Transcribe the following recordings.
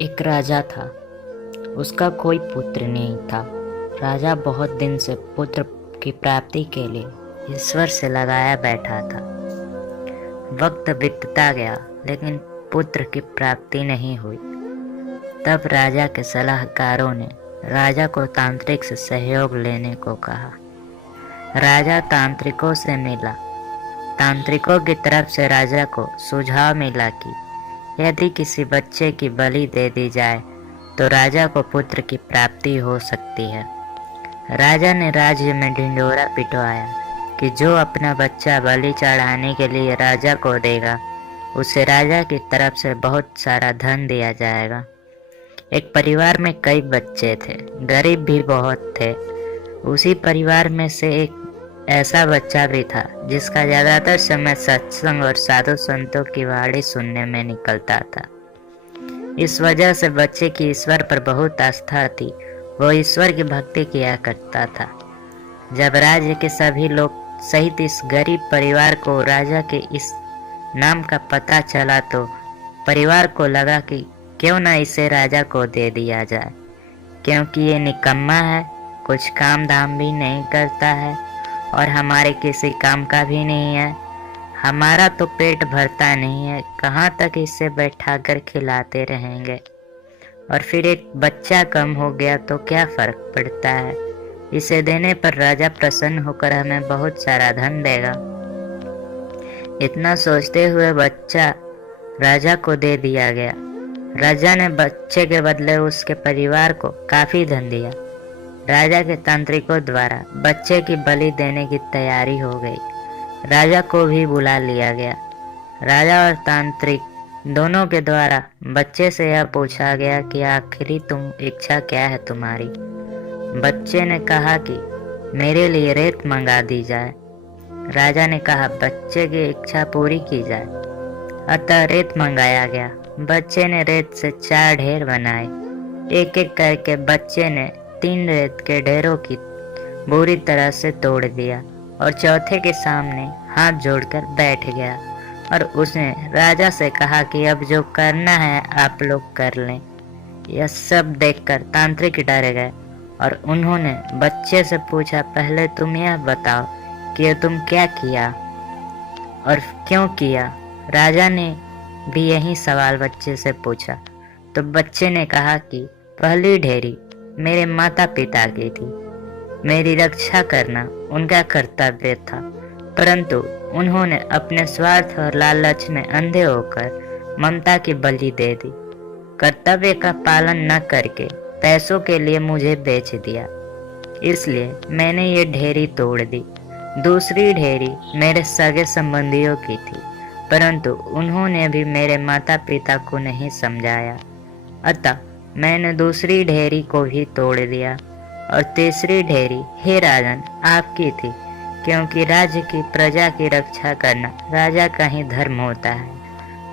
एक राजा था। उसका कोई पुत्र नहीं था। राजा बहुत दिन से पुत्र की प्राप्ति के लिए ईश्वर से लगाया बैठा था। वक्त बीतता गया लेकिन पुत्र की प्राप्ति नहीं हुई। तब राजा के सलाहकारों ने राजा को तांत्रिक से सहयोग लेने को कहा। राजा तांत्रिकों से मिला। तांत्रिकों की तरफ से राजा को सुझाव मिला कि यदि किसी बच्चे की बलि दे दी जाए तो राजा को पुत्र की प्राप्ति हो सकती है। राजा ने राज्य में ढिंढोरा पिटवाया कि जो अपना बच्चा बलि चढ़ाने के लिए राजा को देगा उसे राजा की तरफ से बहुत सारा धन दिया जाएगा। एक परिवार में कई बच्चे थे, गरीब भी बहुत थे। उसी परिवार में से एक ऐसा बच्चा भी था जिसका ज्यादातर समय सत्संग और साधु संतों की वाणी सुनने में निकलता था। इस वजह से बच्चे की ईश्वर पर बहुत आस्था थी। वो ईश्वर की भक्ति किया करता था। जब राज्य के सभी लोग सहित इस गरीब परिवार को राजा के इस नाम का पता चला तो परिवार को लगा कि क्यों न इसे राजा को दे दिया जाए, क्योंकि ये निकम्मा है, कुछ काम धाम भी नहीं करता है और हमारे किसी काम का भी नहीं है। हमारा तो पेट भरता नहीं है, कहाँ तक इसे बैठाकर खिलाते रहेंगे। और फिर एक बच्चा कम हो गया तो क्या फर्क पड़ता है, इसे देने पर राजा प्रसन्न होकर हमें बहुत सारा धन देगा। इतना सोचते हुए बच्चा राजा को दे दिया गया। राजा ने बच्चे के बदले उसके परिवार को काफी धन दिया। राजा के तांत्रिकों द्वारा बच्चे की बलि देने की तैयारी हो गई। राजा को भी बुला लिया गया। राजा और तांत्रिक दोनों के द्वारा बच्चे से यह पूछा गया कि आखिरी तुम इच्छा क्या है तुम्हारी। बच्चे ने कहा कि मेरे लिए रेत मंगा दी जाए। राजा ने कहा बच्चे की इच्छा पूरी की जाए। अतः रेत मंगाया गया। बच्चे ने रेत से 4 ढेर बनाए। एक एक करके बच्चे ने 3 रेत के ढेरों की बुरी तरह से तोड़ दिया और चौथे के सामने हाथ जोड़कर बैठ गया और उसने राजा से कहा कि अब जो करना है आप लोग कर लें। यह सब देखकर तांत्रिक डर गए और उन्होंने बच्चे से पूछा, पहले तुम यह बताओ कि तुम क्या किया और क्यों किया। राजा ने भी यही सवाल बच्चे से पूछा तो बच्चे ने कहा कि पहली ढेरी मेरे माता पिता की थी। मेरी रक्षा करना उनका कर्तव्य था, परंतु उन्होंने अपने स्वार्थ और लालच में अंधे होकर ममता की बलि दे दी। कर्तव्य का पालन न करके पैसों के लिए मुझे बेच दिया, इसलिए मैंने ये ढेरी तोड़ दी। दूसरी ढेरी मेरे सगे संबंधियों की थी, परंतु उन्होंने भी मेरे माता पिता को नहीं समझाया, अतः मैंने दूसरी ढेरी को भी तोड़ दिया। और तीसरी ढेरी हे राजन आपकी थी, क्योंकि राज्य की प्रजा की रक्षा करना राजा का ही धर्म होता है।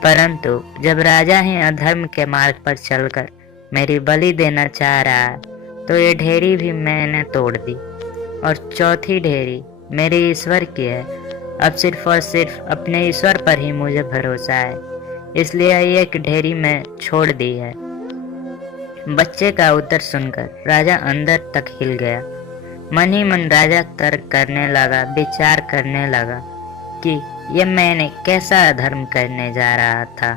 परंतु जब राजा ही अधर्म के मार्ग पर चलकर मेरी बलि देना चाह रहा है तो ये ढेरी भी मैंने तोड़ दी। और चौथी ढेरी मेरे ईश्वर की है। अब सिर्फ और सिर्फ अपने ईश्वर पर ही मुझे भरोसा है, इसलिए एक ढेरी मैं छोड़ दी है। बच्चे का उत्तर सुनकर राजा अंदर तक हिल गया। मन ही मन राजा तर्क करने लगा, विचार करने लगा कि ये मैंने कैसा अधर्म करने जा रहा था।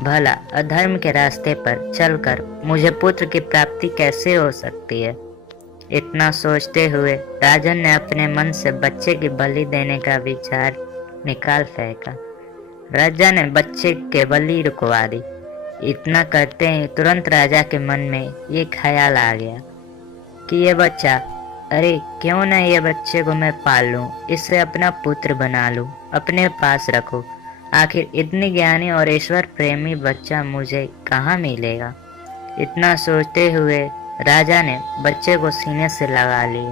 भला अधर्म के रास्ते पर चलकर मुझे पुत्र की प्राप्ति कैसे हो सकती है। इतना सोचते हुए राजन ने अपने मन से बच्चे की बलि देने का विचार निकाल फेंका। राजा ने बच्चे के बलि रुकवा दी। इतना करते ही तुरंत राजा के मन में ये ख्याल आ गया कि ये बच्चा, अरे क्यों न ये बच्चे को मैं पाल लूं, इसे अपना पुत्र बना लूं, अपने पास रखूं। आखिर इतनी ज्ञानी और ईश्वर प्रेमी बच्चा मुझे कहाँ मिलेगा। इतना सोचते हुए राजा ने बच्चे को सीने से लगा लिए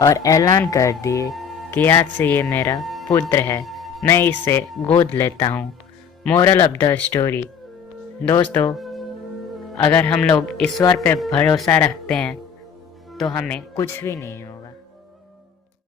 और ऐलान कर दिए कि आज से ये मेरा पुत्र है, मैं इसे गोद लेता हूँ। मोरल ऑफ द स्टोरी, दोस्तों, अगर हम लोग ईश्वर पे भरोसा रखते हैं तो हमें कुछ भी नहीं होगा।